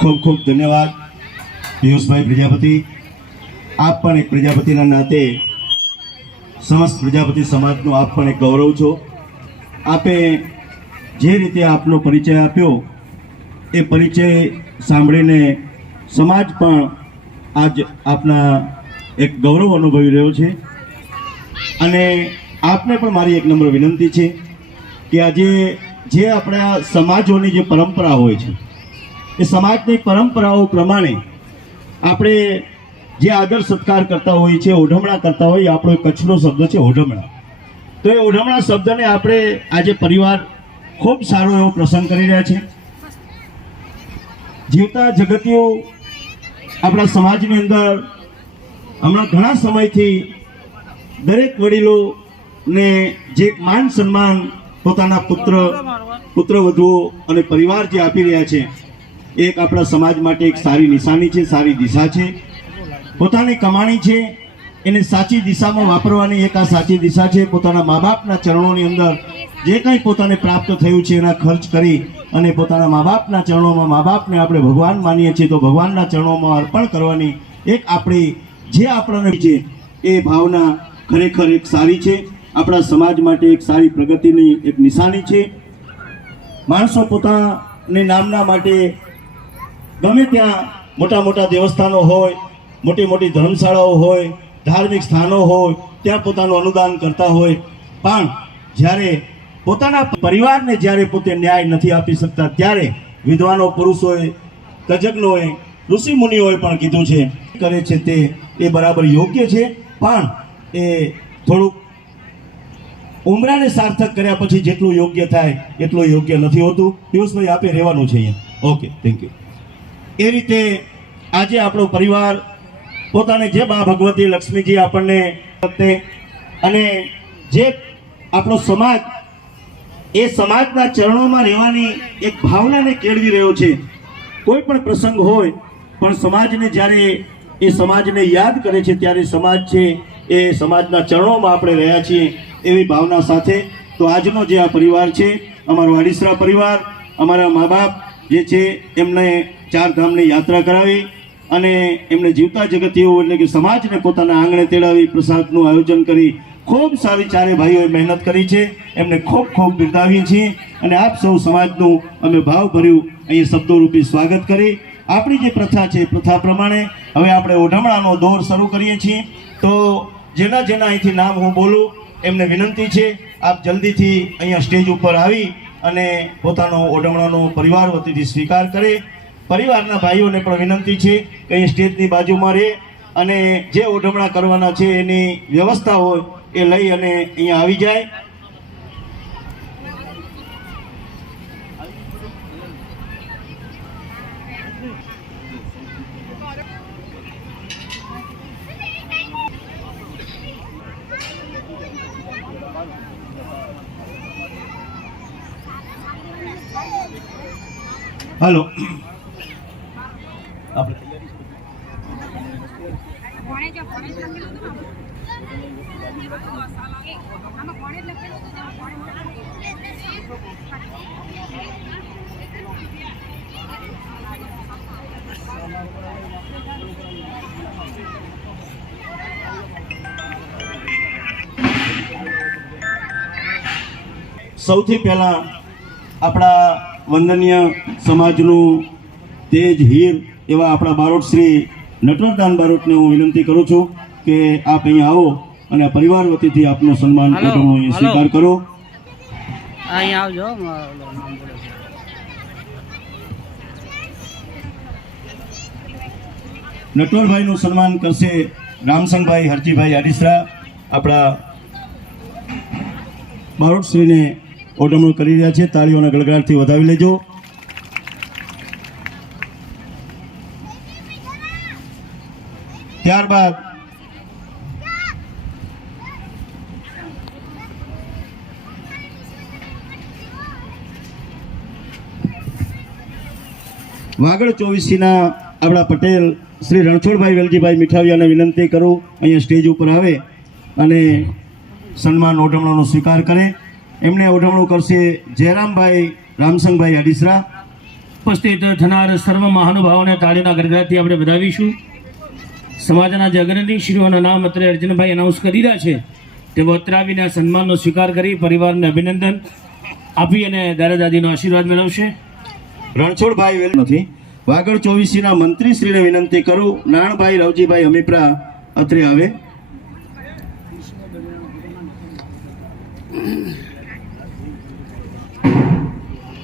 ખૂબ ખૂબ ધન્યવાદ પિયુષભાઈ પ્રજાપતિ। આપ પણ એક પ્રજાપતિના નાતે સમસ્ત પ્રજાપતિ સમાજનું આપ પણ એક ગૌરવ છો। આપે જે રીતે આપનો પરિચય આપ્યો એ પરિચય સાંભળીને સમાજ પણ આજ આપના એક ગૌરવ અનુભવી રહ્યો છે। અને આપને પણ મારી એક નમ્ર વિનંતી છે કે આજે જે આપણા સમાજોની જે પરંપરા હોય છે એ સમાજની પરંપરાઓ પ્રમાણે આપણે જે આદર સત્કાર કરતા હોઈએ છીએ, ઓઢમણા કરતા હોઈએ, આપણો કચ્છનો શબ્દ છે ઓઢમણા। તો એ ઓઢમણા શબ્દને આપણે આજે પરિવાર ખૂબ સારો એવો પ્રસંગ કરી રહ્યા છે। જીવતા જગતીઓ આપણા સમાજની અંદર હમણાં ઘણા સમયથી દરેક વડીલોને જે માન સન્માન પોતાના પુત્રવધુઓ અને પરિવાર જે આપી રહ્યા છે એક આપણા સમાજ માટે એક સારી નિશાની છે, સારી દિશા છે। પોતાની કમાણી છે એને સાચી દિશામાં વાપરવાની એક આ સાચી દિશા છે। પોતાના મા બાપના ચરણોની અંદર જે કંઈ પોતાને પ્રાપ્ત થયું છે એના ખર્ચ કરી અને પોતાના મા બાપના ચરણોમાં, મા બાપને આપણે ભગવાન માનીએ છીએ તો ભગવાનના ચરણોમાં અર્પણ કરવાની એક આપણી જે આપણને છે એ ભાવના ખરેખર એક સારી છે। આપણા સમાજ માટે એક સારી પ્રગતિની એક નિશાની છે। માણસો પોતાની નામના માટે ગમે ત્યાં મોટા મોટા દેવસ્થાનો હોય, મોટી મોટી ધર્મશાળાઓ હોય, ધાર્મિક સ્થાનો હોય, ત્યાં પોતાનું અનુદાન કરતા હોય, પણ જ્યારે પોતાના પરિવારને જ્યારે પોતે ન્યાય નથી આપી શકતા ત્યારે વિદ્વાનો પુરુષોએ, તજજ્ઞોએ, ઋષિ મુનિઓએ પણ કીધું છે કરે છે તે એ બરાબર યોગ્ય છે, પણ એ થોડુંક ઉમરાને સાર્થક કર્યા પછી જેટલું યોગ્ય થાય એટલું યોગ્ય નથી હોતું। પિયુષભાઈ આપે રહેવાનું છે અહીંયા। Okay, thank you. એ રીતે આજે આપણો પરિવાર પોતાને જે મા ભગવતી લક્ષ્મીજી આપણને અને જે આપણો સમાજ એ સમાજના ચરણોમાં રહેવાની એક ભાવનાને કેળવી રહ્યો છે। કોઈ પણ પ્રસંગ હોય પણ સમાજને જ્યારે એ સમાજને યાદ કરે છે ત્યારે સમાજ છે એ સમાજના ચરણોમાં આપણે રહ્યા છીએ એવી ભાવના સાથે તો આજનો જે આ પરિવાર છે, અમારો આડીસરા પરિવાર, અમારા મા બાપ જે છે એમને ચાર ધામની યાત્રા કરાવી અને એમને જીવતા જગતીઓ એટલે કે સમાજને પોતાના આંગણે તેડાવી પ્રસાદનું આયોજન કરી ખૂબ સારી ચારે ભાઈઓએ મહેનત કરી છે। એમને ખૂબ ખૂબ બિરદાવીએ છીએ અને આપ સૌ સમાજનું અમે ભાવભર્યું અહીં શબ્દોરૂપી સ્વાગત કરી આપણી જે પ્રથા છે પ્રથા પ્રમાણે હવે આપણે ઓઢમણાનો દોર શરૂ કરીએ છીએ। તો જેના અહીંથી નામ હું બોલું એમને વિનંતી છે આપ જલ્દીથી અહીંયા સ્ટેજ ઉપર આવી અને પોતાનો ઓઢમણાનો પરિવાર વતીથી સ્વીકાર કરે। પરિવારના ભાઈઓને પણ વિનંતી છે કે અહીં સ્ટેજની બાજુમાં રહે અને જે ઓઢમણા કરવાના છે એની વ્યવસ્થા હોય એ લઈ અને અહીંયા આવી જાય। हेलो સૌથી પહેલા આપણા વંદનીય સમાજનું તેજ હીર એવા આપણા બારોટ શ્રી નટવરદાન બારોટને હું વિનંતી કરું છું કે આપ અહીંયા આવો અને પરિવાર વતીથી આપનો સન્માન સ્વીકાર કરો। અહીંયા આવજો। નટવરભાઈનું સન્માન કરશે રામસંગભાઈ હરજીભાઈ આડીસરા। આપણા બારોટશ્રીને ઓઢમણું કરી રહ્યા છે, તાળીઓના ગળગળાટથી વધાવી લેજો। ત્યારબાદ વાગડ 24ના આપણા પટેલ શ્રી રણછોડભાઈ વેલજીભાઈ મીઠાવિયાને વિનંતી કરું અહીંયા સ્ટેજ ઉપર આવે અને સન્માન ઓઢમણાનો સ્વીકાર કરે। એમને ઓઢમણું કરશે જયરામભાઈ રામસંગભાઈ આડીસરા। ઉપસ્થિત થનાર સર્વ મહાનુભાવોને તાળીના ગરગડાટથી આપણે વધાવીશું. સમાજના જે અગ્રણી શ્રીઓના નામ અત્રે અર્જુનભાઈ એનાઉન્સ કરી રહ્યા છે તેઓ અત્રે આવીને આ સન્માનનો સ્વીકાર કરી પરિવારને અભિનંદન આપી અને દાદા દાદીનો આશીર્વાદ મેળવશે. રણછોડભાઈ વેલ નથી. વાગડ 24 ના મંત્રીશ્રીને વિનંતી કરું, નાણભાઈ રવજીભાઈ હમીપરા અત્રે આવે.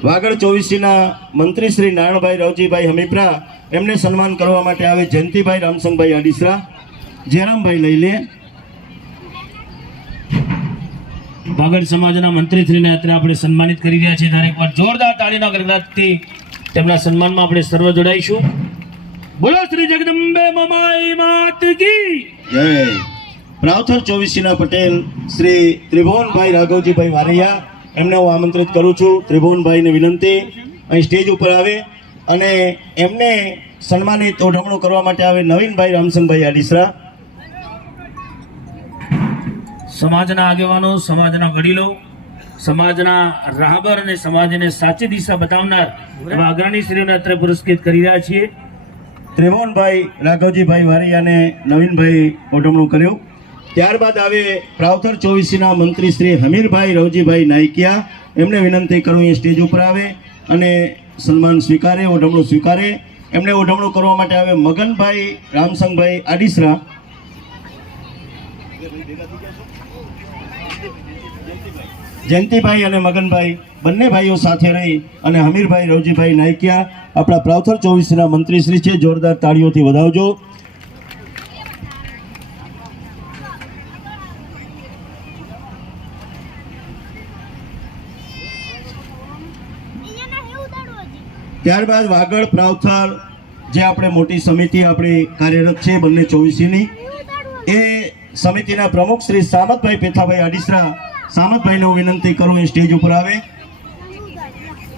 વાગડ 24 ના મંત્રી શ્રી નારણભાઈ રવજીભાઈ હમીપરા એમને સન્માન કરવા માટે આવે. જયંતિભાઈ રામસંગભાઈ આડીસરા, જયરામભાઈ લઈ લે. વાગડ સમાજના મંત્રીશ્રીને અત્રે આપણે સન્માનિત કરી રહ્યા છીએ. ત્યારે એકવાર જોરદાર તાળીના ગરગડાટથી તેમના સન્માનમાં આપણે સર્વ જોડાઈશું. બોલો શ્રી જગદંબે મમાઈ માત કી જય. રાવથર 24 ના પટેલ શ્રી ત્રિભુવનભાઈ રાઘવજીભાઈ વારૈયા એમને હું આમંત્રિત કરું છું. ત્રિભુવનભાઈને વિનંતી અહીં સ્ટેજ ઉપર આવે અને એમને સન્માનિત ઓઢમણું કરવા માટે આવે. નવીનભાઈ રામસંગભાઈ આડીસરા. સમાજના આગેવાનો, સમાજના વડીલો, સમાજના રાહબર અને સમાજને સાચી દિશા બતાવનાર એવા અગ્રણી શ્રીઓને અત્રે પુરસ્કૃત કરી રહ્યા છીએ. ત્રિભુવનભાઈ રાઘવજીભાઈ વારૈયાને નવીનભાઈ ઓઢમણું કર્યું. ત્યારબાદ આવે રાવથર 24 ના મંત્રી શ્રી હમીરભાઈ રવજીભાઈ નાયકિયા એમને વિનંતી કરું એ સ્ટેજ ઉપર આવે અને સન્માન સ્વીકારે, ઓઢમણું સ્વીકારે. એમને ઓઢમણું કરવા માટે આવે મગનભાઈ રામસંગભાઈ આડીસરા. જયંતિભાઈ અને મગનભાઈ બંને ભાઈઓ સાથે રહી અને હમીરભાઈ રવજીભાઈ નાયકિયા આપણા રાવથર 24 ના મંત્રી શ્રી છે. જોરદાર તાળીઓથી વધાવજો. ત્યારબાદ વાગડ પ્રાવથર જે આપણે મોટી સમિતિ આપણી કાર્યરત છે બંને 24ની, એ સમિતિના પ્રમુખ શ્રી સામતભાઈ પેથાભાઈ આડીસરા, સામતભાઈને હું વિનંતી કરું એ સ્ટેજ ઉપર આવે.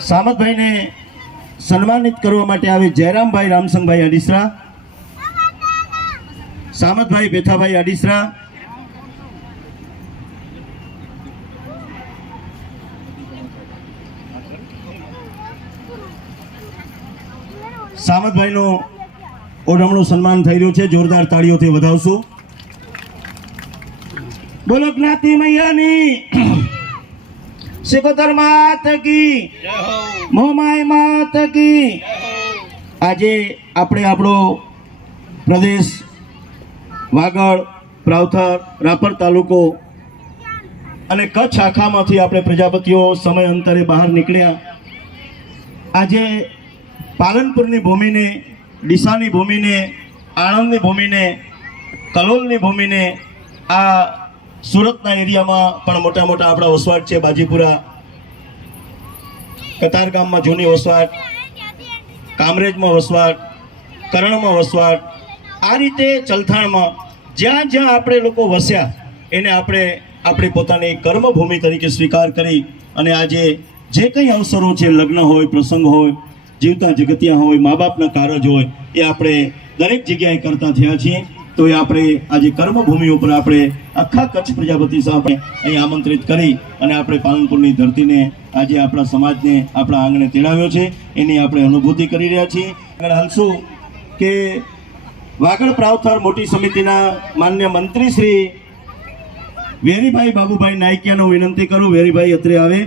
સામતભાઈને સન્માનિત કરવા માટે આવે જયરામભાઈ રામસંગભાઈ આડીસરા, સામતભાઈ પેથાભાઈ આડીસરા. સામતભાઈનું ઓઢમણું સન્માન થઈ રહ્યું છે. જોરદાર તાળીઓથી વધાવશું. બોલો જ્ઞાતિ મૈયાની સિકોતર માત કી, મોમાઈ માત કી. આજે આપણે આપણો પ્રદેશ વાગડ, પ્રાવથર, રાપર તાલુકો અને કચ્છ આખામાંથી આપણે પ્રજાપતિઓ સમય અંતરે બહાર નીકળ્યા. આજે પાલનપુરની ભૂમિને, ડીસાની ભૂમિને, આણંદની ભૂમિને, કલોલની ભૂમિને, આ સુરતના એરિયામાં પણ મોટા મોટા આપણા વસવાટ છે. બાજીપુરા, કતારગામમાં જૂની વસવાટ, કામરેજમાં વસવાટ, કરણમાં વસવાટ, આ રીતે ચલથાણમાં જ્યાં જ્યાં આપણે લોકો વસ્યા એને આપણે આપણી પોતાની કર્મભૂમિ તરીકે સ્વીકાર કરી અને આજે જે કંઈ અવસરો છે, લગ્ન હોય, પ્રસંગ હોય, જીવતા જગતિયા હોય, મા બાપના કારજ હોય, એ આપણે દરેક જગ્યાએ કરતા થયા છીએ. તો એ આપણે આજે કર્મભૂમિ ઉપર આપણે આખા કચ્છ પ્રજાપતિ સાહેબ અહીં આમંત્રિત કરી અને આપણે પાલનપુરની ધરતીને આજે આપણા સમાજને આપણા આંગણે તેડાવ્યો છે એની આપણે અનુભૂતિ કરી રહ્યા છીએ. આગળ હાલશું કે વાગડ પ્રાવથર મોટી સમિતિના માન્ય મંત્રી શ્રી વેરીભાઈ બાબુભાઈ નાયકિયાનો વિનંતી કરું. વેરીભાઈ અત્રે આવે.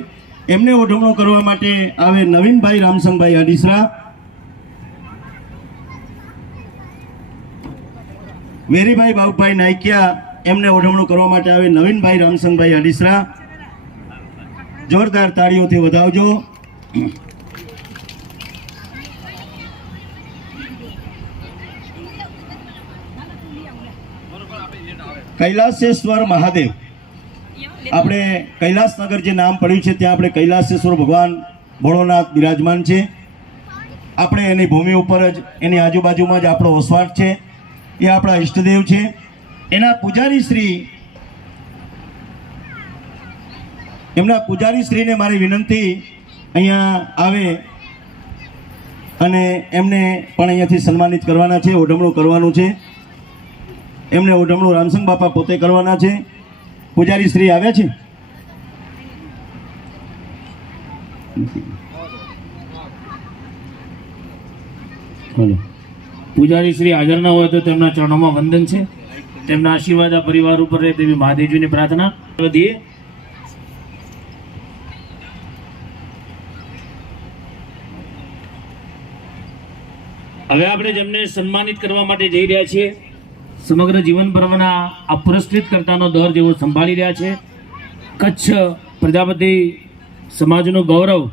એમને ઓઢમણું કરવા માટે આવે નવીનભાઈ રામસંગભાઈ આડીસરા. વેરીભાઈ બાબુભાઈ નાયકિયા એમને ઓઢમણું કરવા માટે આવે નવીનભાઈ રામસંગભાઈ આડીસરા. જોરદાર તાળીઓથી વધાવજો. કૈલાસેશ્વર મહાદેવ, આપણે કૈલાસનગર જે નામ પડ્યું છે ત્યાં આપણે કૈલાસેશ્વર ભગવાન ભોળોનાથ બિરાજમાન છે. આપણે એની ભૂમિ ઉપર જ, એની આજુબાજુમાં જ આપણો વસવાટ છે. એ આપણા ઈષ્ટદેવ છે. એના પૂજારી શ્રી, એમના પૂજારી શ્રીને મારી વિનંતી અહીંયા આવે અને એમને પણ અહીંયાથી સન્માનિત કરવાના છે, ઓઢમણું કરવાનું છે. એમને ઓઢમણું રામસંગ બાપા પોતે કરવાના છે. પૂજારી શ્રી આવ્યા છે. બોલો. પૂજારી શ્રી હાજર ના હોય તો તેમના ચરણોમાં વંદન છે. તેમના આશીર્વાદ આ પરિવાર ઉપર રહે તેવી મહાદેવજીની પ્રાર્થના વધીએ. હવે આપણે જેમને સન્માનિત કરવા માટે જઈ રહ્યા છીએ, સમગ્ર જીવન પર્વના આ પુરસ્કૃત કરતાનો દોર જેવો સંભાળી રહ્યા છે. કચ્છ પ્રજાપતિ સમાજનું ગૌરવ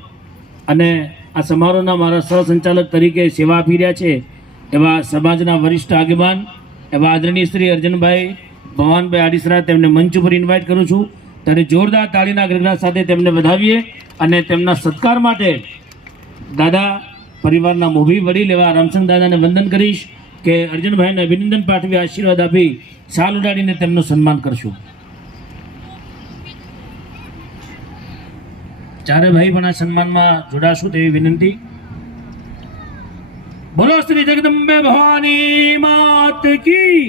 અને આ સમારોહના મારા સહસંચાલક તરીકે સેવા આપી રહ્યા છે એવા સમાજના વરિષ્ઠ આગેવાન એવા આદરણીય શ્રી અર્જુનભાઈ ભવાનભાઈ આડીસરા, તેમને મંચ ઉપર ઇન્વાઇટ કરું છું. ત્યારે જોરદાર તાળીના ગરગડા સાથે તેમને વધાવીએ અને તેમના સત્કાર માટે દાદા પરિવારના મોભી વડીલ એવા રામચંદ્ર દાદાને વંદન કરીશ કે અર્જુનભાઈને અભિનંદન પાઠવી આશીર્વાદ આપી શાલ ઉડાડીને તેમનું સન્માન કરશું. ચારે ભાઈ પણ આ સન્માનમાં જોડાશું તેવી વિનંતી. બોલો શ્રી જગદંબે ભવાની માત કી.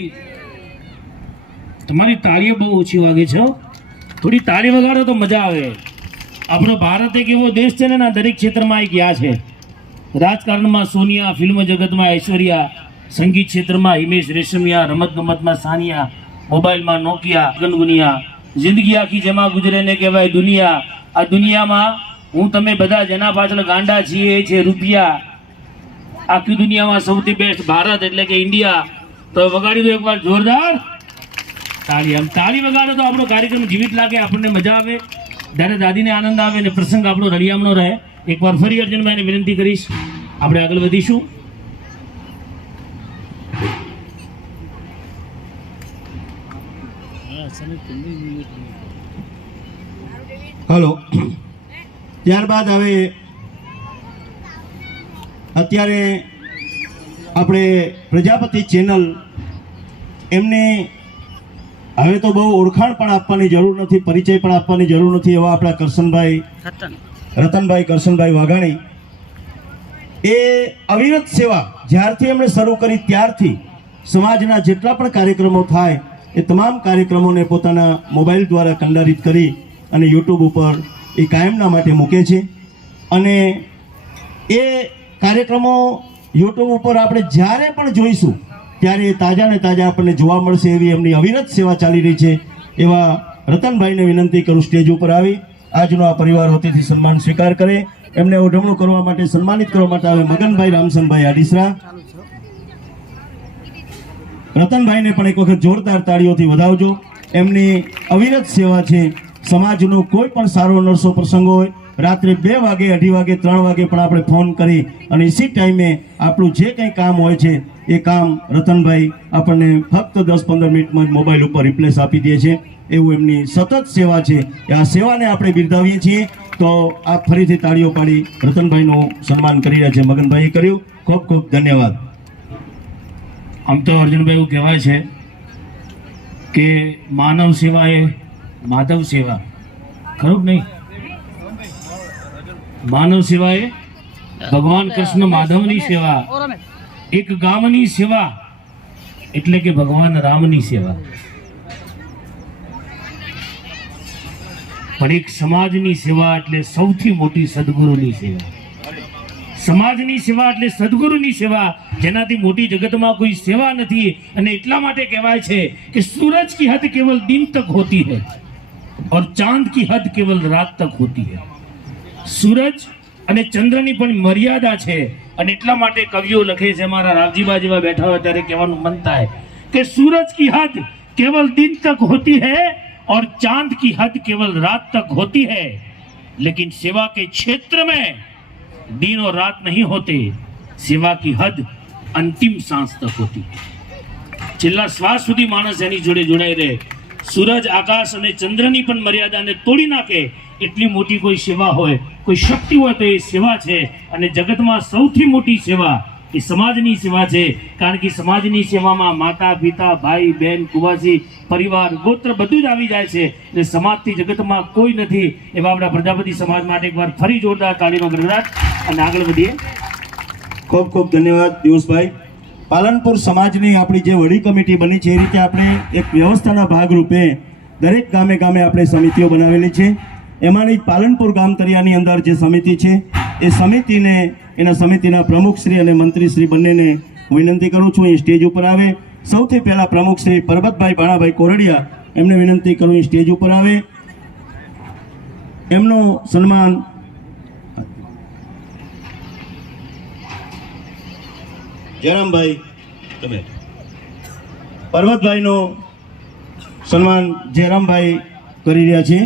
તમારી તાળીઓ બહુ ઓછી વાગે છે હો. થોડી તાળી વગાડો તો મજા આવે. આપણો ભારત એક એવો દેશ છે ને, દરેક ક્ષેત્રમાં એક ગયા છે. રાજકારણમાં સોનિયા, ફિલ્મ જગતમાં ઐશ્વર્યા, સંગીત ક્ષેત્રમાં હિમેશ રેશમિયા, રમત ગમતમાં સાનિયા, મોબાઈલમાં નોકિયા, ગનગુનિયા, જિંદગી આખી જેમાં ગુજરે ને કહેવાય દુનિયા. આ દુનિયામાં હું તમે બધા જેના પાછળ ગાંડા છીએ એ છે રૂપિયા. આખી દુનિયામાં સૌથી બેસ્ટ ભારત એટલે કે ઇન્ડિયા. તો વગાડી દો એકવાર જોરદાર તાળી. આમ તાળી વગાડો તો આપણો કાર્યક્રમ જીવિત લાગે, આપણને મજા આવે, જ્યારે દાદીને આનંદ આવે અને પ્રસંગ આપણો રળિયામણો રહે. એકવાર ફરી અર્જુનભાઈને વિનંતી કરીશ, આપણે આગળ વધીશું. હલો. ત્યારબાદ હવે અત્યારે આપણે પ્રજાપતિ ચેનલ એમને હવે તો બહુ ઓળખાણ પણ આપવાની જરૂર નથી, પરિચય પણ આપવાની જરૂર નથી એવા આપણા કરશનભાઈ રતનભાઈ કરશનભાઈ વાઘાણી એ અવિરત સેવા જ્યારથી એમણે શરૂ કરી ત્યારથી સમાજના જેટલા પણ કાર્યક્રમો થાય એ તમામ કાર્યક્રમોને પોતાના મોબાઈલ દ્વારા કંડારિત કરી અને યુટ્યુબ ઉપર એ કાયમના માટે મૂકે છે. અને એ કાર્યક્રમો યુટ્યુબ ઉપર આપણે જ્યારે પણ જોઈશું ત્યારે એ તાજા ને તાજા આપણને જોવા મળશે એવી એમની અવિરત સેવા ચાલી રહી છે. એવા રતનભાઈને વિનંતી કરું સ્ટેજ ઉપર આવી આજનો આ પરિવાર વતીથી સન્માન સ્વીકાર કરે. એમને ઓઢમણું કરવા માટે સન્માનિત કરવા માટે આવે મગનભાઈ રામસનભાઈ આડીસરા. રતનભાઈને પણ એક વખત જોરદાર તાળીઓથી વધાવજો. એમની અવિરત સેવા છે. સમાજનો કોઈ પણ સારો નરસો પ્રસંગ હોય, રાત્રે 2 વાગે, 2:30 વાગે, 3 વાગે પણ આપણે ફોન કરી અને ઇસી ટાઈમે આપણું જે કંઈ કામ હોય છે એ કામ રતનભાઈ આપણને ફક્ત 10-15 મિનિટમાં જ મોબાઈલ ઉપર રિપ્લેસ આપી દે છે. એવું એમની સતત સેવા છે. આ સેવાને આપણે બિરદાવીએ છીએ. તો આપ ફરીથી તાળીઓ પાડી રતનભાઈનું સન્માન કરી રહ્યા છે. મગનભાઈએ કર્યું. ખૂબ ખૂબ ધન્યવાદ. આમ તો અર્જુનભાઈ એવું કહેવાય છે કે માનવ સેવા એ માધવ સેવા, ખરું નહીં? માનવ સેવા એ ભગવાન કૃષ્ણ માધવની સેવા, એક ગામની સેવા એટલે કે ભગવાન રામની સેવા, પણ એક સમાજની સેવા એટલે સૌથી મોટી સદગુરુની સેવા. સમાજની સેવા એટલે સદગુરુની સેવા, જેનાથી મોટી જગતમાં કોઈ સેવા નથી. અને એટલા માટે કહેવાય છે કે सूरज की हद केवल दिन तक होती है और चांद की हद केवल रात तक होती है. सूरज અને ચંદ્રની પણ મર્યાદા છે. અને એટલા માટે કવિઓ લખે છે, મારા રાવજીબા જેવા બેઠા હોય ત્યારે કહેવાનું મન થાય કે सूरज की हद केवल दिन तक होती है और चांद की हद केवल रात तक होती है, लेकिन सेवा के क्षेत्र में दिन और रात नहीं होते. सेवा की हद अंतिम सांस तक होती है. છેલ્લા શ્વાસ સુધી માણસ એની જોડે જોડાઈ રહે. સૂરજ, આકાશ અને ચંદ્રની પણ મર્યાદાને તોડી નાખે એટલી મોટી કોઈ સેવા હોય, કોઈ શક્તિ હોય તો એ સેવા છે. અને જગતમાં સૌથી મોટી સેવા એ સમાજની સેવા છે. કારણ કે સમાજની સેવામાં માતા, પિતા, ભાઈ, બહેન, કુવાસી, પરિવાર, ગોત્ર બધું જ આવી જાય છે. એટલે સમાજથી જગતમાં કોઈ નથી. એવા આપણા પ્રજાપતિ સમાજ માટે એકવાર ફરી જોરદાર તાળીનો ગડગડાટ અને આગળ વધીએ. ખૂબ ખૂબ ધન્યવાદ પિયુષભાઈ. પાલનપુર સમાજની આપણી જે વડી કમિટી બની છે એ રીતે આપણે એક વ્યવસ્થાના ભાગરૂપે દરેક ગામે ગામે આપણે સમિતિઓ બનાવેલી છે. એમાંની પાલનપુર ગામ તરિયાની અંદર જે સમિતિ છે એ સમિતિને એના સમિતિના પ્રમુખશ્રી અને મંત્રીશ્રી બંનેને હું વિનંતી કરું છું એ સ્ટેજ ઉપર આવે. સૌથી પહેલા પ્રમુખશ્રી પરબતભાઈ ભાણાભાઈ કોરડિયા એમને વિનંતી કરું એ સ્ટેજ ઉપર આવે. એમનું સન્માન જયરામભાઈ તમે પરબતભાઈનું સન્માન જયરામભાઈ કરી રહ્યા છે.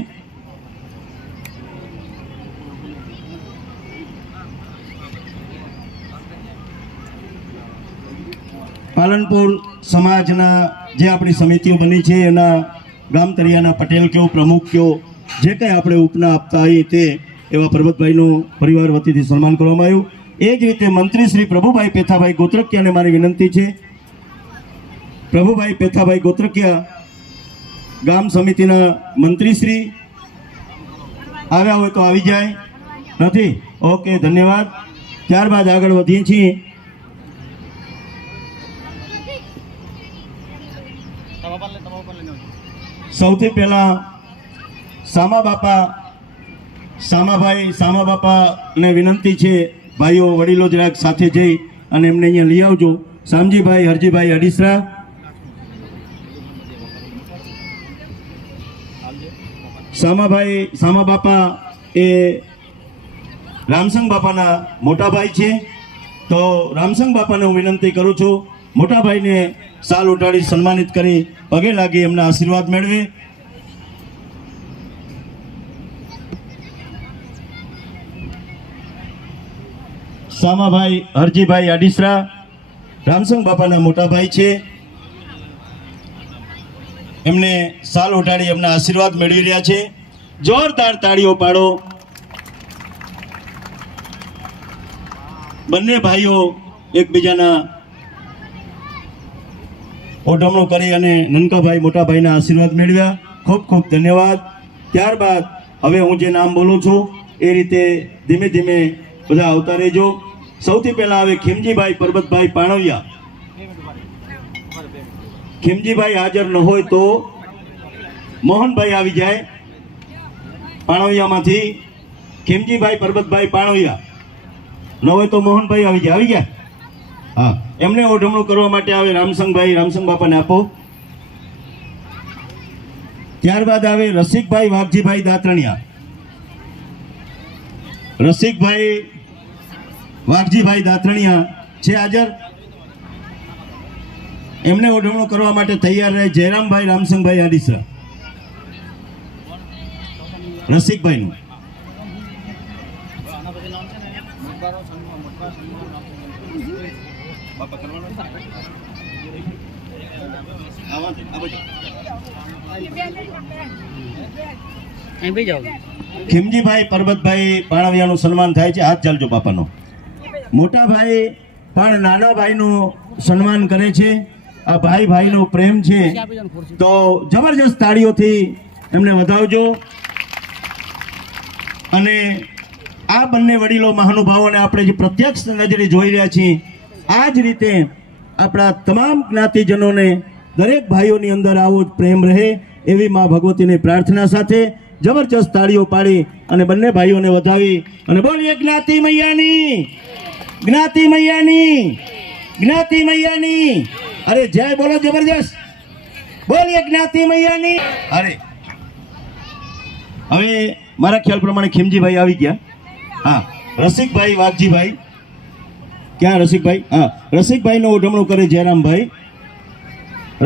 પાલનપુર સમાજના જે આપણી સમિતિઓ બની છે એના ગામ તળિયાના પટેલ કયો પ્રમુખ કયો જે કંઈ આપણે ઉપના આપતા હોઈએ તે એવા પરબતભાઈનું પરિવાર વતીથી સન્માન કરવામાં આવ્યું. એ જ રીતે મંત્રી શ્રી પ્રભુભાઈ પેથાભાઈ ગોત્રકિયાને મારી વિનંતી છે. પ્રભુભાઈ પેથાભાઈ ગોત્રકિયા ગામ સમિતિના મંત્રીશ્રી આવ્યા હોય તો આવી જાય. નથી? ઓકે, ધન્યવાદ. ત્યારબાદ આગળ વધીએ છીએ. સૌથી પહેલા સામા બાપાને વિનંતી છે, ભાઈઓ વડીલો જરાક સાથે જઈ અને એમને અહીંયા લઈ આવજો. શામજીભાઈ હરજીભાઈ અડીસરા, સામા બાપા એ રામસંગ બાપાના મોટા ભાઈ છે. તો રામસંગ બાપાને હું વિનંતી કરું છું મોટા ભાઈને સાલ ઉઠાડી સન્માનિત કરી પગે લાગી એમના આશીર્વાદ મેળવે. સામાભાઈ હરજીભાઈ અડીસરા રામસંગ બાપાના મોટા ભાઈ છે. એમને સાલ ઉઠાડી એમના આશીર્વાદ મેળવી રહ્યા છે. જોરદાર તાળીઓ પાડો. બંને ભાઈઓ એકબીજાના ઓઢમણું કરી અને નનકાભાઈ મોટા ભાઈના આશીર્વાદ મેળવ્યા. ખૂબ ખૂબ ધન્યવાદ. ત્યારબાદ હવે હું જે નામ બોલું છું એ રીતે ધીમે ધીમે બધા આવતા રહેજો. સૌથી પહેલા આવે ખીમજીભાઈ પરબતભાઈ પાણવિયા. ખીમજીભાઈ હાજર ન હોય તો મોહનભાઈ આવી જાય પાણવિયામાંથી. ખીમજીભાઈ પરબતભાઈ પાણવિયા ન હોય તો મોહનભાઈ આવી જાય. આવી ગયા? હા, એમને ઓઢમણું કરવા માટે આવે રામસંગભાઈ. રામસંગ બાપાને આપો. ત્યારબાદ આવે રસિકભાઈ વાઘજીભાઈ દાતરણિયા. રસિકભાઈ વાઘજીભાઈ દાતરણિયા છે હાજર? એમને ઓઢમણું કરવા માટે તૈયાર રહે જયરામભાઈ રામસંગભાઈ આડીસરા. રસિકભાઈનું ખીમજીભાઈ પરબતભાઈ પાણવિયાનું સન્માન થાય છે. હાથ ચાલજો બાપાનો. મોટા ભાઈ પણ નાના ભાઈનું સન્માન કરે છે. આ ભાઈનો પ્રેમ છે તો જબરજસ્ત તાળીઓથી એમને વધાવજો. અને આ બંને વડીલો મહાનુભાવોને આપણે જે પ્રત્યક્ષ નજરે જોઈ રહ્યા છીએ આ જ રીતે આપણા તમામ જ્ઞાતિજનોને દરેક ભાઈઓની અંદર આવો જ પ્રેમ રહે એવી મા ભગવતીની પ્રાર્થના સાથે જબરજસ્ત તાળીઓ પાડી અને બંને ભાઈઓને વધાવી અને બોલીએ જ્ઞાતિ મૈયાની. અરે જય બોલો જબરજસ્ત. બોલીએ જ્ઞાતિ મૈયાની. અરે હવે મારા ખ્યાલ પ્રમાણે ખીમજીભાઈ આવી ગયા. હા, રસિકભાઈ વાઘજીભાઈ ક્યાં? રસિકભાઈ, હા, રસિકભાઈનું ઓઢમણું કરે જયરામભાઈ.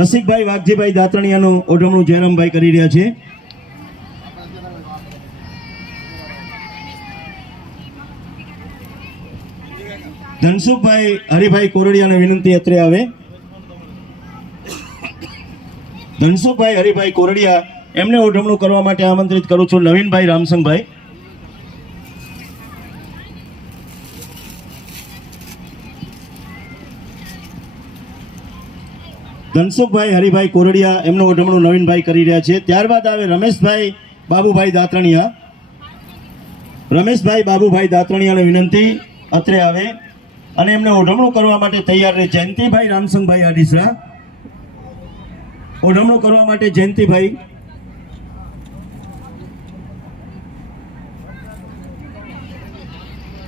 રસિકભાઈ વાઘજીભાઈ દાતરણિયાનું ઓઢમણું જયરામભાઈ કરી રહ્યા છે. ધનસુખભાઈ હરિભાઈ કોરડિયાને વિનંતી અત્રે આવે. ધનસુખભાઈ હરિભાઈ કોરડિયા એમને ઓઢમણું કરવા માટે આમંત્રિત કરું છું. નવીનભાઈ રામસંગભાઈ. ધનસુખભાઈ હરિભાઈ કોરડિયા એમનું ઓઢમણું નવીનભાઈ કરી રહ્યા છે. ત્યારબાદ આવે રમેશભાઈ બાબુભાઈ દાતરણિયા. રમેશભાઈ બાબુભાઈ દાતરણિયાને વિનંતી અત્રે આવે અને એમને ઓઢમણું કરવા માટે તૈયાર રહે જયંતિભાઈ રામસંગભાઈ આડીસરા. ઓઢમણું કરવા માટે જયંતિભાઈ.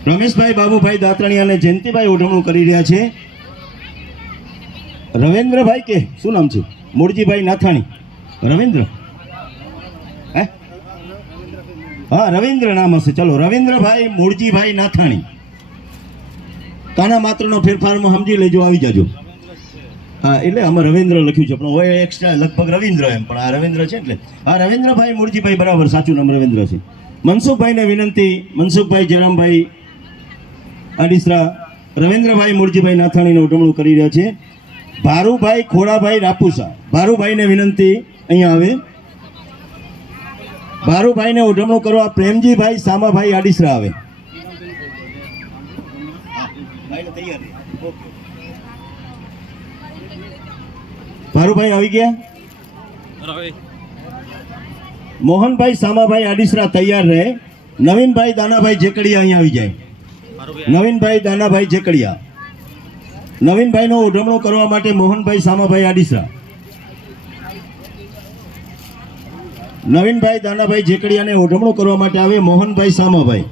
રમેશભાઈ બાબુભાઈ દાતરણીયા અને જયંતિભાઈ ઉજવણું કરી રહ્યા છે. રવિન્દ્રભાઈ કે શું નામ છે? મૂળજીભાઈ નાથાણી. રવિન્દ્ર હે? હા, રવિન્દ્ર નામ હશે. ચલો, રવિન્દ્રભાઈ મૂળજીભાઈ નાથાણી. કાના માત્રનો ફેરફારમાં સમજી લેજો, આવી જાજો. હા, એટલે આમાં રવિન્દ્ર લખ્યું છે પણ હોય એક્સ્ટ્રા લગભગ રવિન્દ્ર એમ, પણ આ રવિન્દ્ર છે એટલે હા, રવિન્દ્રભાઈ મૂળજીભાઈ બરાબર, સાચું નામ રવિન્દ્ર છે. મનસુખભાઈને વિનંતી, મનસુખભાઈ જયરામભાઈ આડીસરા રવિન્દ્રભાઈ મૂળજીભાઈ નાથાણીનું ઉજવણું કરી રહ્યા છે. ભારુભાઈ ખોડાભાઈ રાપુસા, ભારુભાઈને વિનંતી અહીંયા આવે. ભારુભાઈને ઉજવણું કરવા પ્રેમજીભાઈ સામાભાઈ આડીસરા આવે. ભારુભાઈ આવી ગયા. મોહનભાઈ સામાભાઈ આડીસરા તૈયાર રહે. નવીનભાઈ દાનાભાઈ જેકડિયા અહીંયા આવી જાય. નવીનભાઈ દાનાભાઈ જેકડિયા. નવીનભાઈનું ઉજવણું કરવા માટે મોહનભાઈ સામાભાઈ આડીસરા. નવીનભાઈ દાનાભાઈ જેકડિયાને ઉજવણું કરવા માટે આવે મોહનભાઈ સામાભાઈ.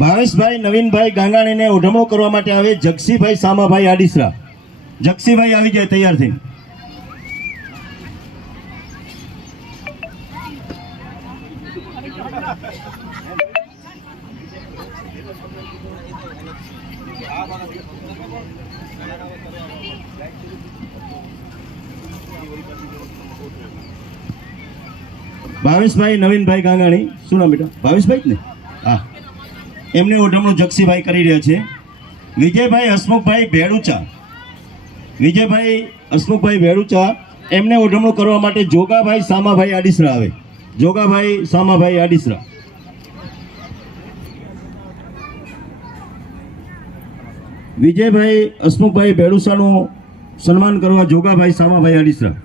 ભાવેશભાઈ નવીનભાઈ ગાંગાણીને ઉજવણું કરવા માટે આવે જગસીભાઈ સામાભાઈ આડીસરા. જગસીભાઈ આવી જાય તૈયાર થઈને. ભાવેશભાઈ નવીનભાઈ ગાંગાણી. શું નામ બેટા? ભાવેશભાઈ જ ને? હા, એમને ઉજવણું જગસીભાઈ કરી રહ્યા છે. વિજયભાઈ હસમુખભાઈ ભેડુચા. વિજયભાઈ હસમુખભાઈ ભેડુચા, એમને ઉજવણું કરવા માટે જોગાભાઈ સામાભાઈ આડીસરા આવે. જોગાભાઈ સામાભાઈ આડીસરા. વિજયભાઈ હસમુખભાઈ ભેડુચાનું સન્માન કરવા જોગાભાઈ સામાભાઈ આડીસરા.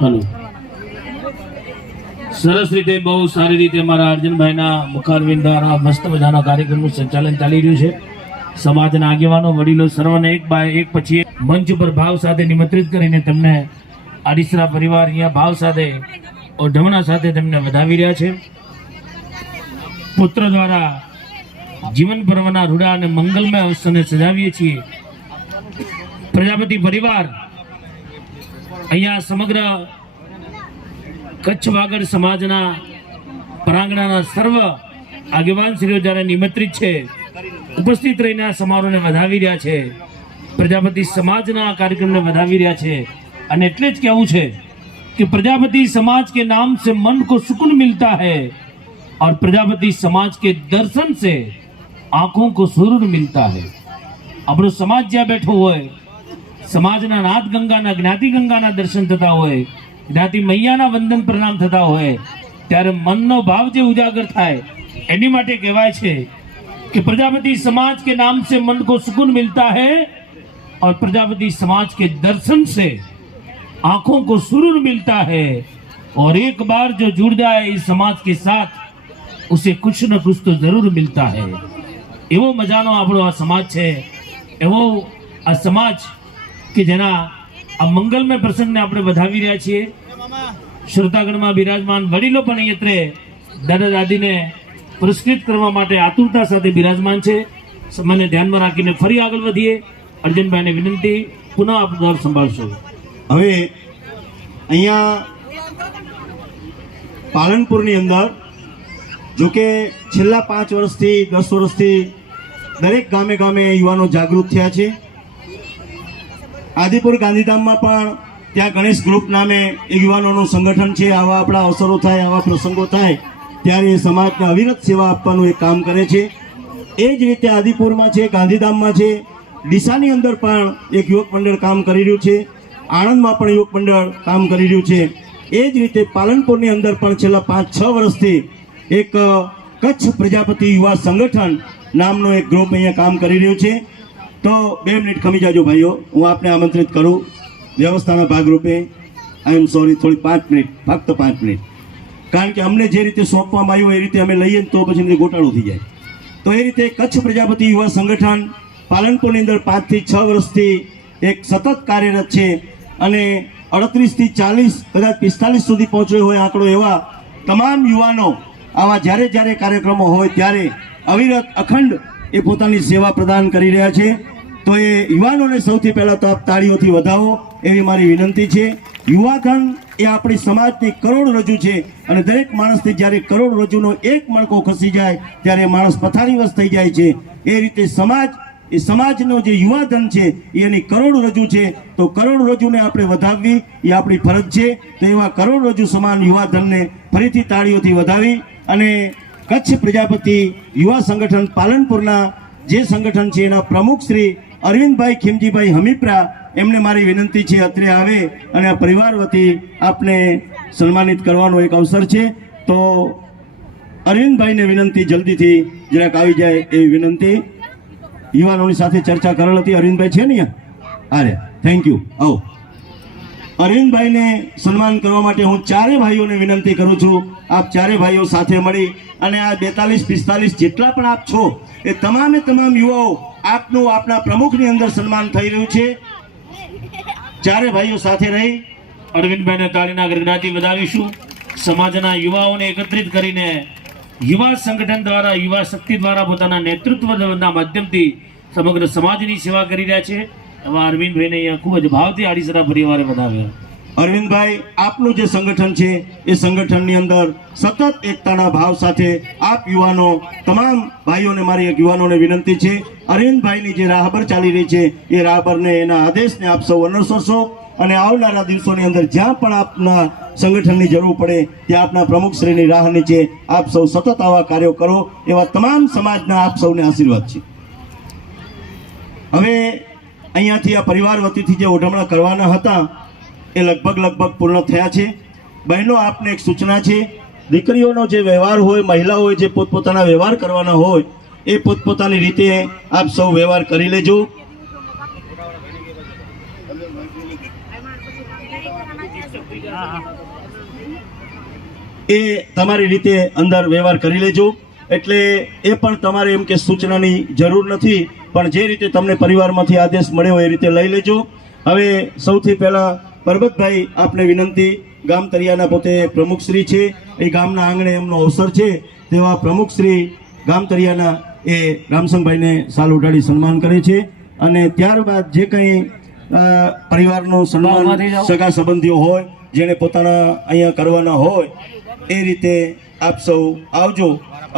હલો, સરસ રીતે, બહુ સારી રીતે મારા અર્જુનભાઈના મુખારવિંદ દ્વારા મસ્ત મજાના કાર્યક્રમનું સંચાલન ચાલી રહ્યું છે. સમાજના આગેવાનો, વડીલો સર્વને એક બાય એક પછી એક મંચ ઉપર ભાવ સાથે નિમંત્રિત કરીને તેમને આડીસરા પરિવાર અહીંયા ભાવ સાથે ઓઢમણા સાથે તેમને વધાવી રહ્યા છે. પુત્ર દ્વારા જીવન પર્વના રૂડા અને મંગલમય અવસરને સજાવીએ છીએ. પ્રજાપતિ પરિવાર અહીંયા સમગ્ર કચ્છ વાગડ સમાજના પરાંગણાના સર્વ આગેવાનશ્રીઓ જ્યારે નિમંત્રિત છે, ઉપસ્થિત રહીને આ સમારોહને વધાવી રહ્યા છે. પ્રજાપતિ સમાજના આ કાર્યક્રમને વધાવી રહ્યા છે. અને એટલે જ કહેવું છે कि प्रजापति समाज के नाम से मन को सुकून मिलता है और प्रजापति समाज के दर्शन से आंखों को सुरूर मिलता है. આપણો સમાજ જ્યાં બેઠો હોય, સમાજના નાદ ગંગાના જ્ઞાતિ ગંગાના દર્શન થતા હોય, જ્ઞાતિ મૈયાના વંદન પ્રણામ થતા હોય, ત્યારે મનનો ભાવ જે ઉજાગર થાય એની માટે કહેવાય છે कि प्रजापति समाज के नाम से मन को सुकून मिलता है और प्रजापति समाज के दर्शन से आंखों को सुरूर मिलता है और एक बार जो जुड़ जाए इस समाज के साथ उसे कुछ न कुछ तो जरूर मिलता है. એવો મજાનો આપણો આ સમાજ છે, એવો આ સમાજ કે જેના આ મંગલમય પ્રસંગને આપણે વધાવી રહ્યા છીએ. શ્રોતાગણમાં બિરાજમાન વડીલો પણ અહીંયારે દાદા દાદીને પુરસ્કૃત કરવા માટે આતુરતા સાથે બિરાજમાન છે. સમયને ધ્યાનમાં રાખીને ફરી આગળ વધીએ. અર્જુનભાઈને વિનંતી, પુનઃ આપ દર સંભાળશો. હવે અહીંયા પાલનપુરની અંદર જો કે છેલ્લા 5 વર્ષથી 10 વર્ષથી દરેક ગામે ગામે યુવાનો જાગૃત થયા છે. આદિપુર ગાંધીધામમાં પણ ત્યાં ગણેશ ગ્રુપ નામે એક યુવાનોનું સંગઠન છે. આવા આપણા અવસરો થાય, આવા પ્રસંગો થાય ત્યારે એ સમાજને અવિરત સેવા આપવાનું એક કામ કરે છે. એ જ રીતે આદિપુરમાં છે, ગાંધીધામમાં છે, ડીસાની અંદર પણ એક યુવક મંડળ કામ કરી રહ્યું છે, આણંદમાં પણ યુવક મંડળ કામ કરી રહ્યું છે. એ જ રીતે પાલનપુરની અંદર પણ છેલ્લા 5-6 વર્ષથી એક કચ્છ પ્રજાપતિ યુવા સંગઠન નામનો એક ગ્રુપ અહીંયા કામ કરી રહ્યું છે. તો 2 મિનિટ ખમી જાજો ભાઈઓ, હું આપને આમંત્રિત કરું વ્યવસ્થાના ભાગરૂપે. આઈ એમ સોરી, થોડી 5 મિનિટ, ફક્ત 5 મિનિટ, કારણ કે અમને જે રીતે સોંપવામાં આવ્યું એ રીતે અમે લઈએ તો પછી ગોટાળો થઈ જાય. તો એ રીતે કચ્છ પ્રજાપતિ યુવા સંગઠન પાલનપુરની અંદર 5 થી 6 વર્ષથી એક સતત કાર્યરત છે અને 38 થી 40, કદાચ 45 સુધી પહોંચ્યો હોય આંકડો એવા તમામ યુવાનો આવા જ્યારે જ્યારે કાર્યક્રમો હોય ત્યારે અવિરત અખંડ એ પોતાની સેવા પ્રદાન કરી રહ્યા છે. તો એ યુવાનોને સૌથી પહેલાં તો આપ તાળીઓથી વધાવો એવી મારી વિનંતી છે. યુવાધન એ આપણી સમાજની કરોડરજ્જુ છે અને દરેક માણસથી જ્યારે કરોડરજ્જુનો એક મણકો ખસી જાય ત્યારે માણસ પથારીવશ થઈ જાય છે. એ રીતે સમાજનો જે યુવાધન છે એ એની કરોડરજ્જુ છે. તો કરોડરજ્જુને આપણે વધાવવી એ આપણી ફરજ છે. તો એવા કરોડરજ્જુ સમાન યુવાધનને ફરીથી તાળીઓથી વધાવી અને કચ્છ પ્રજાપતિ યુવા સંગઠન પાલનપુરના જે સંગઠન છે એના પ્રમુખ શ્રી અરવિંદભાઈ ખીમજીભાઈ હમીપરા, એમને મારી વિનંતી છે અત્રે આવે અને આ પરિવાર વતી આપને સન્માનિત કરવાનો એક અવસર છે. તો અરવિંદભાઈને વિનંતી જલ્દીથી જરાક આવી જાય એવી વિનંતી. યુવાનોની સાથે ચર્ચા કરેલ હતી. અરવિંદભાઈ છે ને અહીંયા? અરે થેન્ક યુ. આવો. અરવિંદભાઈને સન્માન કરવા માટે હું ચારે ભાઈઓને વિનંતી કરું છું, આપ ચારે ભાઈઓ સાથે મળી અને આ 42-45 જેટલા પણ આપ છો એ તમામે તમામ યુવાઓ આપનું આપના પ્રમુખની અંદર સન્માન થઈ રહ્યું છે. ચારે ભાઈઓ સાથે રહી અરવિંદભાઈને તાળીના ગરગડાથી વધાવીશું. સમાજના યુવાઓને એકત્રિત કરીને યુવા સંગઠન દ્વારા, યુવા શક્તિ દ્વારા પોતાના નેતૃત્વના માધ્યમથી સમગ્ર સમાજની સેવા કરી રહ્યા છે. એવા અરવિંદભાઈને અહીંયા ખૂબ જ ભાવથી આડીસરા પરિવારે વધાવ્યા. અરવિંદભાઈ, આપનું જે સંગઠન છે એ સંગઠનની અંદર સતત એકતાના ભાવ સાથે આપ યુવાનો તમામ ભાઈઓને મારી એક યુવાનોને વિનંતી છે, અરવિંદભાઈની જે રાહબર ચાલી રહી છે એ રાહબરને, એના આદેશને આપ સૌ અનુસરશો અને આવનારા દિવસોની અંદર જ્યાં પણ આપના સંગઠનની જરૂર પડે ત્યાં આપના પ્રમુખશ્રીની રાહ નીચે આપ સૌ સતત આવા કાર્યો કરો એવા તમામ સમાજના આપ સૌને આશીર્વાદ છે. હવે અહીંયાથી આ પરિવાર વતીથી જે ઓઢમણા કરવાના હતા એ લગભગ પૂર્ણ થયા છે. બહેનો, આપને એક સૂચના છે, દીકરીઓનો જે વ્યવહાર હોય, મહિલાઓએ જે પોતપોતાના વ્યવહાર કરવાના હોય એ પોતપોતાની રીતે આપ સૌ વ્યવહાર કરી લેજો. એ તમારી રીતે અંદર વ્યવહાર કરી લેજો. એટલે એ પણ તમારે એમ કે સૂચનાની જરૂર નથી, પણ જે રીતે તમને પરિવારમાંથી આદેશ મળ્યો એ રીતે લઈ લેજો. હવે સૌથી પહેલાં પરબતભાઈ, આપને વિનંતી, ગામ તરિયાના પોતે પ્રમુખશ્રી છે, એ ગામના આંગણે એમનો અવસર છે તેવા પ્રમુખશ્રી ગામ તરિયાના એ રામસંગભાઈને સાલ ઉડાડી સન્માન કરે છે અને ત્યારબાદ જે કંઈ પરિવારનું સન્માન સગા સંબંધીઓ હોય જેણે પોતાના અહીંયા કરવાના હોય એ રીતે આપ સૌ આવજો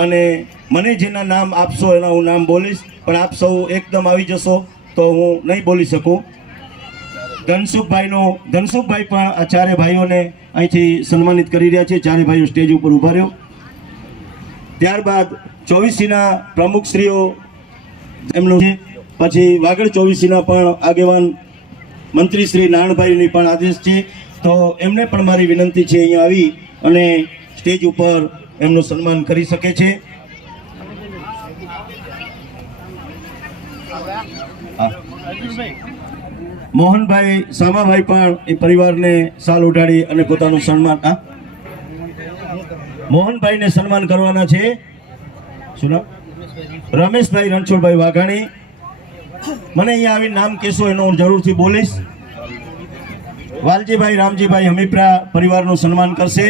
અને મને જેના નામ આપશો એના હું નામ બોલીશ, પણ આપ સૌ એકદમ આવી જશો તો હું નહીં બોલી શકું. ધનસુખભાઈ પણ આ ચારે ભાઈઓને અહીંથી સન્માનિત કરી રહ્યા છે. ચારે ભાઈઓ સ્ટેજ ઉપર ઊભા રહ્યો. ત્યારબાદ ચોવીસીના પ્રમુખશ્રીઓ એમનું છે, પછી વાગડ ચોવીસીના પણ આગેવાન મંત્રી શ્રી નારણભાઈની પણ આદેશ છે. તો એમને પણ મારી વિનંતી છે અહીંયા આવી અને સ્ટેજ ઉપર એમનું સન્માન કરી શકે છે. મોહનભાઈ સામાભાઈ પણ એ પરિવારને સાલ ઉડાડી અને પોતાનું સન્માન, મોહનભાઈને સન્માન કરવાના છે. શું નામ? રમેશભાઈ રણછોડભાઈ વાઘાણી. મને અહીંયા આવી નામ કહેશો એનો હું જરૂરથી બોલીશ. વાલજીભાઈ રામજીભાઈ હમીપરા પરિવારનું સન્માન કરશે.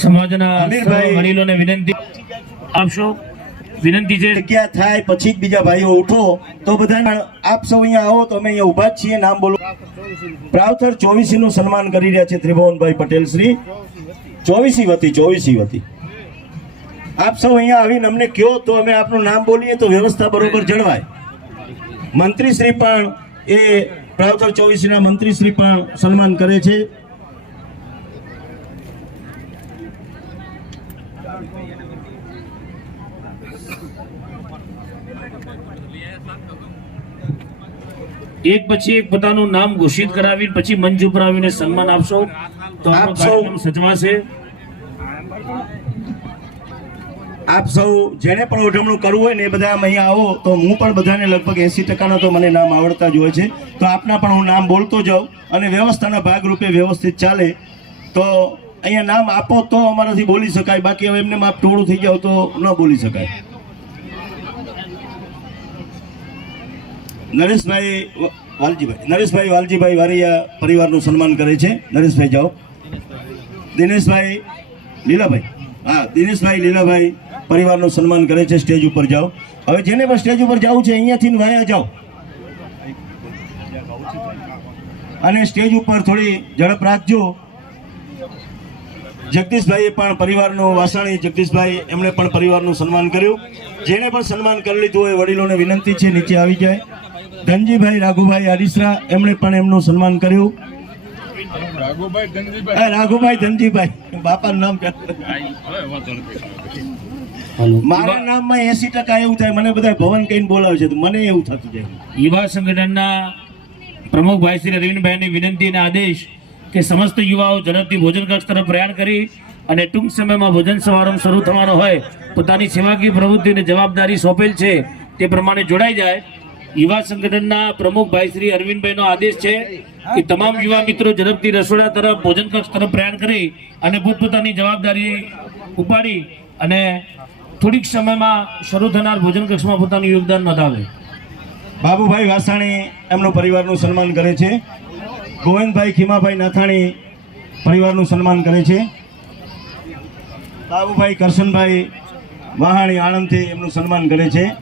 સમાજના વડીલોને વિનંતી આપશો. વિનંતી છે જગ્યા થાય પછી જ બીજા ભાઈઓ ઉઠો તો બધા આપ સૌ અહીંયા આવો તો અમે અહીંયા ઊભા જ છીએ. નામ બોલો. પ્રાવથર 24 નું સન્માન કરી રહ્યા છે ત્રિભુવનભાઈ પટેલ શ્રી, 24 વતી. આપ સૌ અહીંયા આવીને અમને કહો તો અમે આપનું નામ બોલીએ તો વ્યવસ્થા બરોબર જળવાય. મંત્રીશ્રી પણ એ પ્રાવથર 24 ના મંત્રીશ્રી પણ સન્માન કરે છે. એક પછી એક પોતાનું નામ ઘોષિત કરાવી પછી મંચ ઉપર આવીને સન્માન આપશો તો આપણો આપ સૌ- કાર્યક્રમ સચવાશે. આપ સૌ જેને પણ ઉજવણું કરવું હોય ને એ બધા અહીંયા આવો તો હું પણ બધાને લગભગ 80% તો મને નામ આવડતા જ હોય છે, તો આપના પણ હું નામ બોલતો જાઉં અને વ્યવસ્થાના ભાગરૂપે વ્યવસ્થિત ચાલે. તો અહીંયા નામ આપો તો અમારાથી બોલી શકાય, બાકી હવે એમને આપ ટોળું થઈ જાવ તો ન બોલી શકાય. નરેશભાઈ વાલજીભાઈ વારિયા પરિવારનું સન્માન કરે છે. નરેશભાઈ જાઓ. દિનેશભાઈ લીલાભાઈ, હા દિનેશભાઈ લીલાભાઈ પરિવારનું સન્માન કરે છે. સ્ટેજ ઉપર જાઓ. હવે જેને પણ સ્ટેજ ઉપર જવું છે અહીંયાથી ને વાયા જાઓ અને સ્ટેજ ઉપર થોડી ઝડપ રાખજો. જગદીશભાઈએ પણ પરિવારનું, વાસાણી જગદીશભાઈ એમણે પણ પરિવારનું સન્માન કર્યું. જેને પણ સન્માન કરી લીધું હોય વડીલોને વિનંતી છે નીચે આવી જાય. ધનજીભાઈ રાઘુભાઈ આડિસરા એમણે પણ એમનું સન્માન કર્યું. રાઘુભાઈ ધનજીભાઈ બાપાનું નામ મારા નામમાં 80% એવું થાય, મને બધા ભવન કહીને બોલાવે છે તો મને એવું થતું જાય. યુવા સંગઠનના પ્રમુખ ભાઈ શ્રી અરવિંદભાઈની વિનંતી અને આદેશ કે સમસ્ત યુવાઓ ઝડપથી ભોજન કક્ષ તરફ પ્રયાણ કરી અને ટૂંક સમયમાં ભોજન સમારંભ શરૂ થવાનો હોય, પોતાની સેવાકીય પ્રવૃત્તિની જવાબદારી સોંપેલ છે તે પ્રમાણે જોડાઈ જાય. યુવા સંગઠનના પ્રમુખ ભાઈ શ્રી અરવિંદભાઈનો આદેશ છે કે તમામ યુવા મિત્રો ઝડપથી રસોડા તરફ, ભોજન કક્ષ તરફ પ્રયાણ કરી અને પોતપોતાની જવાબદારી ઉપાડી અને થોડીક સમયમાં શરૂ થનાર ભોજન કક્ષમાં પોતાનું યોગદાન નોંધાવે. બાબુભાઈ વાસાણી એમનું પરિવારનું સન્માન કરે છે. ગોવિંદભાઈ ખીમાભાઈ નાથાણી પરિવારનું સન્માન કરે છે. બાબુભાઈ કરશનભાઈ વાહાણી આણંદથી એમનું સન્માન કરે છે.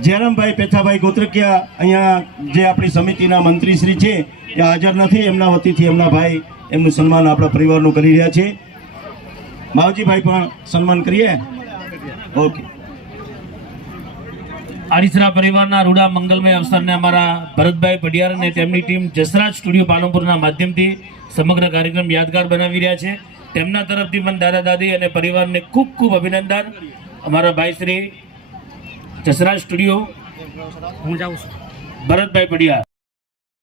જયરામભાઈ પેથાભાઈ ગોત્રકિયા અહીંયા જે આપણી સમિતિના મંત્રીશ્રી છે એ હાજર નથી, એમના વતીથી એમના ભાઈ એમનું સન્માન આપણા પરિવારનું કરી રહ્યા છે. માવજીભાઈ પણ સન્માન કરીએ. ઓકે. આડિસરા પરિવારના રૂડા મંગલમય અવસરને અમારા ભરતભાઈ પડિયાર અને તેમની ટીમ જસરાજ સ્ટુડિયો પાલનપુરના માધ્યમથી સમગ્ર કાર્યક્રમ યાદગાર બનાવી રહ્યા છે. તેમના તરફથી પણ દાદા દાદી અને પરિવારને ખૂબ ખૂબ અભિનંદન. અમારા ભાઈ શ્રી જસરાજ સ્ટુડિયો હું જાઉં છું. ભરતભાઈ પડિયાર.